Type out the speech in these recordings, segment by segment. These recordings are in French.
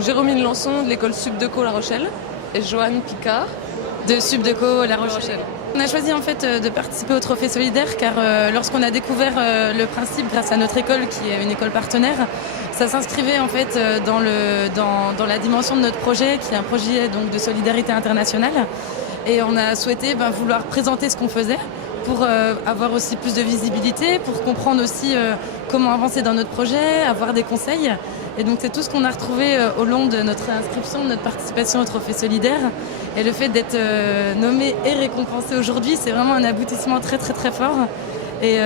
Donc Jérôme Lançon de l'école Subdeco La Rochelle et Joanne Picard de Subdeco La Rochelle. On a choisi en fait de participer au Trophée Solidaire car lorsqu'on a découvert le principe grâce à notre école qui est une école partenaire, ça s'inscrivait en fait dans la dimension de notre projet qui est un projet donc de solidarité internationale et on a souhaité vouloir présenter ce qu'on faisait pour avoir aussi plus de visibilité, pour comprendre aussi comment avancer dans notre projet, avoir des conseils. Et donc c'est tout ce qu'on a retrouvé au long de notre inscription, de notre participation au Trophée Solidaire. Et le fait d'être nommé et récompensé aujourd'hui, c'est vraiment un aboutissement très très très fort. Et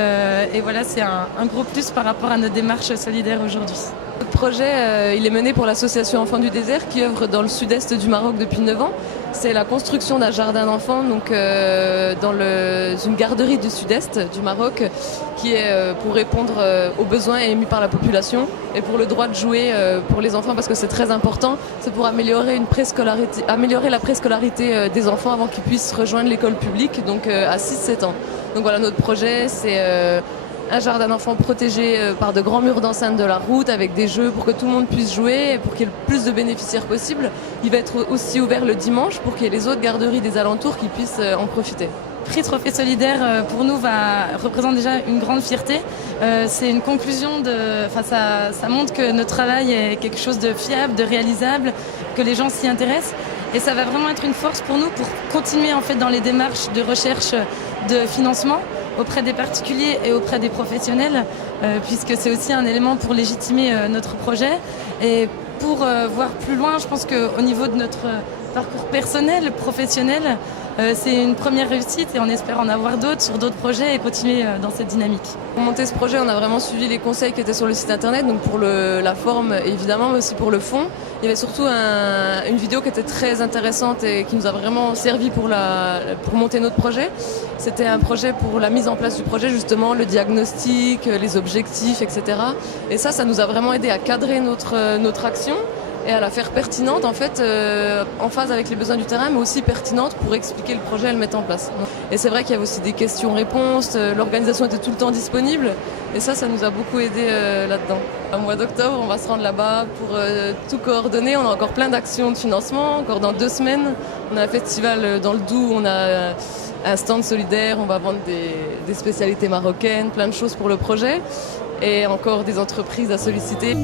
voilà, c'est un gros plus par rapport à notre démarche solidaire aujourd'hui. Notre projet, il est mené pour l'association Enfants du Désert qui œuvre dans le sud-est du Maroc depuis 9 ans. C'est la construction d'un jardin d'enfants donc, dans une garderie du sud-est du Maroc qui est pour répondre aux besoins émis par la population et pour le droit de jouer pour les enfants parce que c'est très important. C'est pour améliorer la préscolarité des enfants avant qu'ils puissent rejoindre l'école publique donc à 6-7 ans. Donc voilà, notre projet, c'est un jardin d'enfants protégé par de grands murs d'enceinte de la route avec des jeux pour que tout le monde puisse jouer et pour qu'il y ait le plus de bénéficiaires possible. Il va être aussi ouvert le dimanche pour qu'il y ait les autres garderies des alentours qui puissent en profiter. Le prix Trophée Solidaire pour nous représente déjà une grande fierté. C'est une conclusion ça montre que notre travail est quelque chose de fiable, de réalisable, que les gens s'y intéressent. Et ça va vraiment être une force pour nous pour continuer en fait dans les démarches de recherche de financement auprès des particuliers et auprès des professionnels, puisque c'est aussi un élément pour légitimer notre projet. Et pour voir plus loin, je pense qu'au niveau de notre parcours personnel, professionnel, c'est une première réussite et on espère en avoir d'autres sur d'autres projets et continuer dans cette dynamique. Pour monter ce projet, on a vraiment suivi les conseils qui étaient sur le site internet, donc pour la forme évidemment, mais aussi pour le fond. Il y avait surtout une vidéo qui était très intéressante et qui nous a vraiment servi pour monter notre projet. C'était un projet pour la mise en place du projet, justement, le diagnostic, les objectifs, etc. Et ça nous a vraiment aidé à cadrer notre action et à la faire pertinente en fait en phase avec les besoins du terrain mais aussi pertinente pour expliquer le projet et le mettre en place. Et c'est vrai qu'il y avait aussi des questions-réponses, l'organisation était tout le temps disponible et ça nous a beaucoup aidé là-dedans. Au mois d'octobre, on va se rendre là-bas pour tout coordonner. On a encore plein d'actions de financement, encore dans 2 semaines. On a un festival dans le Doubs, on a un stand solidaire, on va vendre des spécialités marocaines, plein de choses pour le projet et encore des entreprises à solliciter.